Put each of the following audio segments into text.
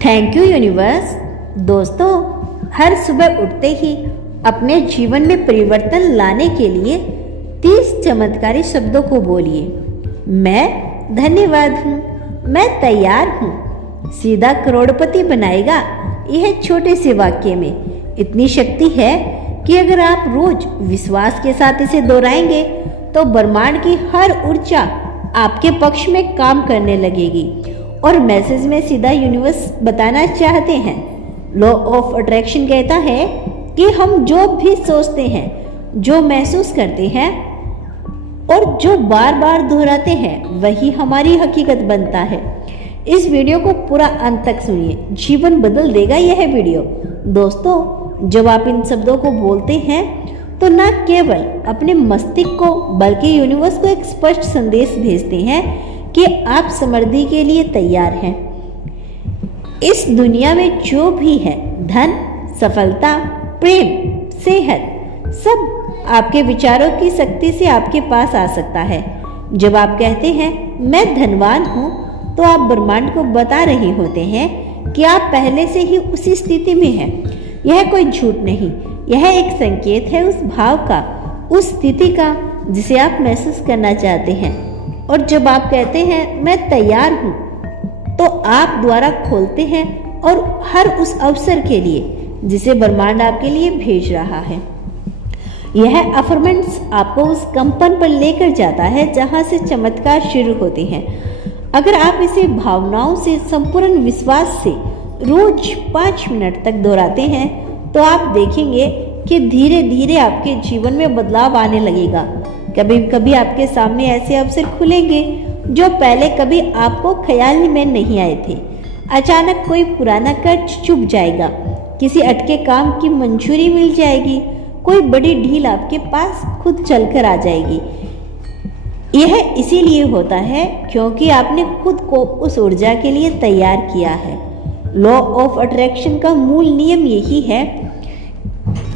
Thank you universe. दोस्तों, हर सुबह उठते ही अपने जीवन में परिवर्तन लाने के लिए 30 चमत्कारी शब्दों को बोलिए। मैं धन्यवाद हूँ, मैं तैयार हूँ, सीधा करोड़पति बनाएगा। यह छोटे से वाक्य में इतनी शक्ति है कि अगर आप रोज विश्वास के साथ इसे दोहराएंगे तो ब्रह्मांड की हर ऊर्जा आपके पक्ष में काम करने लगेगी। और मैसेज में सीधा यूनिवर्स बताना चाहते हैं, लॉ ऑफ अट्रैक्शन कहता है कि हम जो भी सोचते हैं, जो महसूस करते हैं और जो बार बार दोहराते हैं, वही हमारी हकीकत बनता है। इस वीडियो को पूरा अंत तक सुनिए, जीवन बदल देगा यह वीडियो। दोस्तों, जब आप इन शब्दों को बोलते हैं तो न केवल अपने मस्तिष्क को बल्कि यूनिवर्स को एक स्पष्ट संदेश भेजते हैं कि आप समृद्धि के लिए तैयार हैं। इस दुनिया में जो भी है, धन, सफलता, प्रेम, सेहत, सब आपके विचारों की शक्ति से आपके पास आ सकता है। जब आप कहते हैं मैं धनवान हूँ, तो आप ब्रह्मांड को बता रहे होते हैं कि आप पहले से ही उसी स्थिति में हैं। यह कोई झूठ नहीं, यह एक संकेत है उस भाव का, उस स्थिति का जिसे आप महसूस करना चाहते हैं। और जब आप कहते हैं मैं तैयार हूँ, तो आप द्वारा खोलते हैं और हर उस अवसर के लिए जिसे ब्रह्मांड आपके लिए भेज रहा है। यह अफर्मेंट्स आपको उस कंपन पर लेकर जाता है जहां से चमत्कार शुरू होते हैं। अगर आप इसे भावनाओं से संपूर्ण विश्वास से रोज 5 मिनट तक दोहराते हैं, तो आप देखेंगे कि धीरे धीरे आपके जीवन में बदलाव आने लगेगा। कभी कभी आपके सामने ऐसे अवसर खुलेंगे जो पहले कभी आपको ख्याल में नहीं आए थे। अचानक कोई पुराना कर्ज चुक जाएगा, किसी अटके काम की मंजूरी मिल जाएगी, कोई बड़ी डील आपके पास खुद चलकर आ जाएगी। यह इसीलिए होता है क्योंकि आपने खुद को उस ऊर्जा के लिए तैयार किया है। लॉ ऑफ अट्रैक्शन का मूल नियम यही है,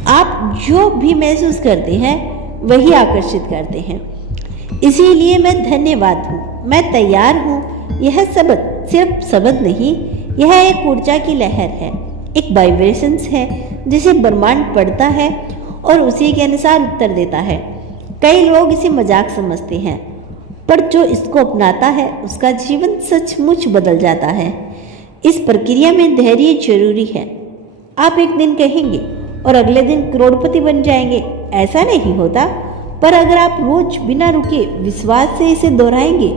आप जो भी महसूस करते हैं वही आकर्षित करते हैं। इसीलिए मैं धन्यवाद हूँ, मैं तैयार हूँ, यह शब्द सिर्फ शब्द नहीं, यह एक ऊर्जा की लहर है, एक वाइब्रेशंस है जिसे ब्रह्मांड पढ़ता है और उसी के अनुसार उत्तर देता है। कई लोग इसे मजाक समझते हैं, पर जो इसको अपनाता है उसका जीवन सचमुच बदल जाता है। इस प्रक्रिया में धैर्य जरूरी है। आप एक दिन कहेंगे और अगले दिन करोड़पति बन जाएंगे, ऐसा नहीं होता। पर अगर आप रोज बिना रुके विश्वास से इसे दोहराएंगे,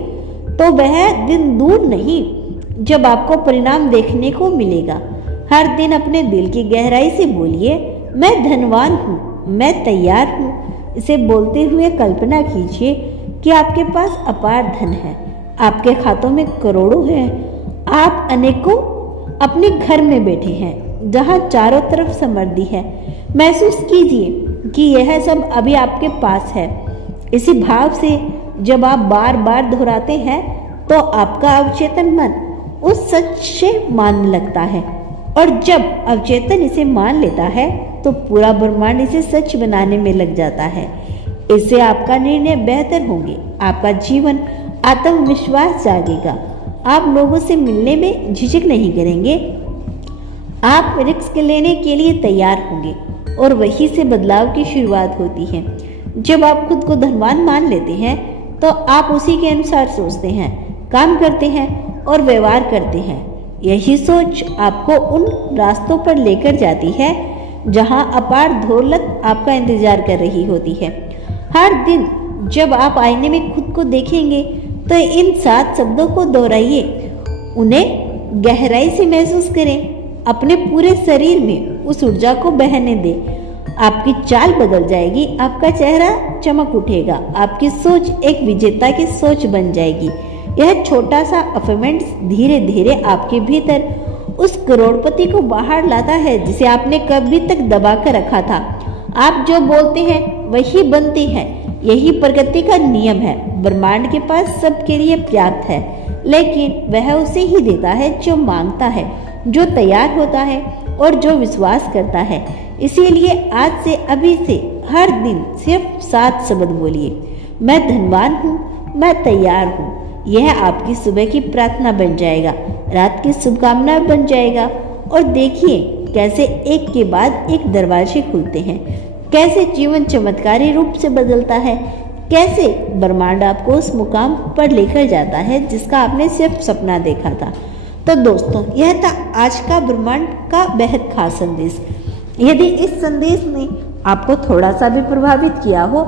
तो वह दिन दूर नहीं जब आपको परिणाम देखने को मिलेगा। हर दिन अपने दिल की गहराई से बोलिए, मैं धनवान हूँ, मैं तैयार हूँ। इसे बोलते हुए कल्पना कीजिए कि आपके पास अपार धन है, आपके खातों में करोड़ों हैं, आप अनेकों अपने घर में बैठे हैं जहाँ चारों तरफ समृद्धि है। महसूस कीजिए कि यह सब अभी आपके पास है। इसी भाव से जब आप बार बार दोहराते हैं, तो आपका अवचेतन मन उस सच से मानने लगता है, और जब अवचेतन इसे मान लेता है तो पूरा ब्रह्मांड इसे सच बनाने में लग जाता है। इससे आपका निर्णय बेहतर होंगे, आपका जीवन आत्मविश्वास जागेगा, आप लोगों से मिलने में झिझक नहीं करेंगे, आप रिस्क लेने के लिए तैयार होंगे, और वहीं से बदलाव की शुरुआत होती है। जब आप खुद को धनवान मान लेते हैं, तो आप उसी के अनुसार सोचते हैं, काम करते हैं और व्यवहार करते हैं। यही सोच आपको उन रास्तों पर लेकर जाती है जहां अपार दौलत आपका इंतजार कर रही होती है। हर दिन जब आप आईने में खुद को देखेंगे, तो इन 7 शब्दों को दोहराइए, उन्हें गहराई से महसूस करें, अपने पूरे शरीर में उस ऊर्जा को बहने दें। आपकी चाल बदल जाएगी, आपका चेहरा चमक उठेगा, आपकी सोच एक विजेता की सोच बन जाएगी। यह छोटा सा अफर्मेंट्स धीरे धीरे आपके भीतर उस करोड़पति को बाहर लाता है जिसे आपने कभी तक दबा कर रखा था। आप जो बोलते हैं वही बनते हैं, यही प्रकृति का नियम है। ब्रह्मांड के पास सबके लिए पर्याप्त है, लेकिन वह उसे ही देता है जो मांगता है, जो तैयार होता है और जो विश्वास करता है। इसीलिए आज से, अभी से, हर दिन सिर्फ 7 शब्द बोलिए, मैं धनवान हूँ, मैं तैयार हूँ। यह आपकी सुबह की प्रार्थना बन जाएगा, रात की शुभकामना बन जाएगा। और देखिए कैसे एक के बाद एक दरवाजे खुलते हैं, कैसे जीवन चमत्कारी रूप से बदलता है, कैसे ब्रह्मांड आपको उस मुकाम पर लेकर जाता है जिसका आपने सिर्फ सपना देखा था। तो दोस्तों, यह था आज का ब्रह्मांड का बेहद खास संदेश। यदि इस संदेश ने आपको थोड़ा सा भी प्रभावित किया हो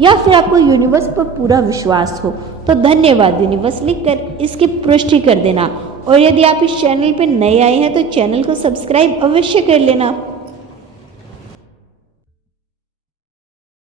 या फिर आपको यूनिवर्स पर पूरा विश्वास हो तो धन्यवाद यूनिवर्स लिखकर इसकी पुष्टि कर देना। और यदि आप इस चैनल पर नए आए हैं तो चैनल को सब्सक्राइब अवश्य कर लेना।